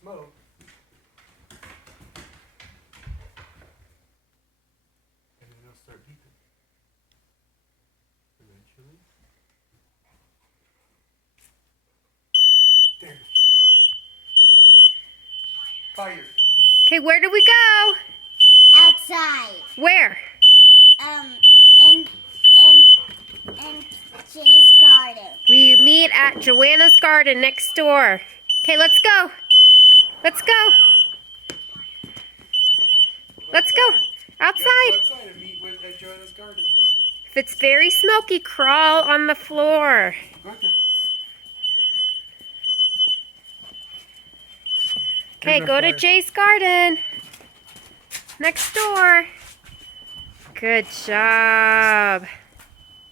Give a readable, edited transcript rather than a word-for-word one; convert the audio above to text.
smoke. And then it'll start beeping. Eventually. There. Fire. Okay, where do we go? Outside. Where? In Jay's garden. We meet at Joanna's garden next door. Okay, let's go. Let's go. Let's go. Outside. Go outside and meet at Joanna's garden. If it's very smoky, crawl on the floor. Go out there. Okay, There's go our to fire. Jay's garden. Next door. Good job.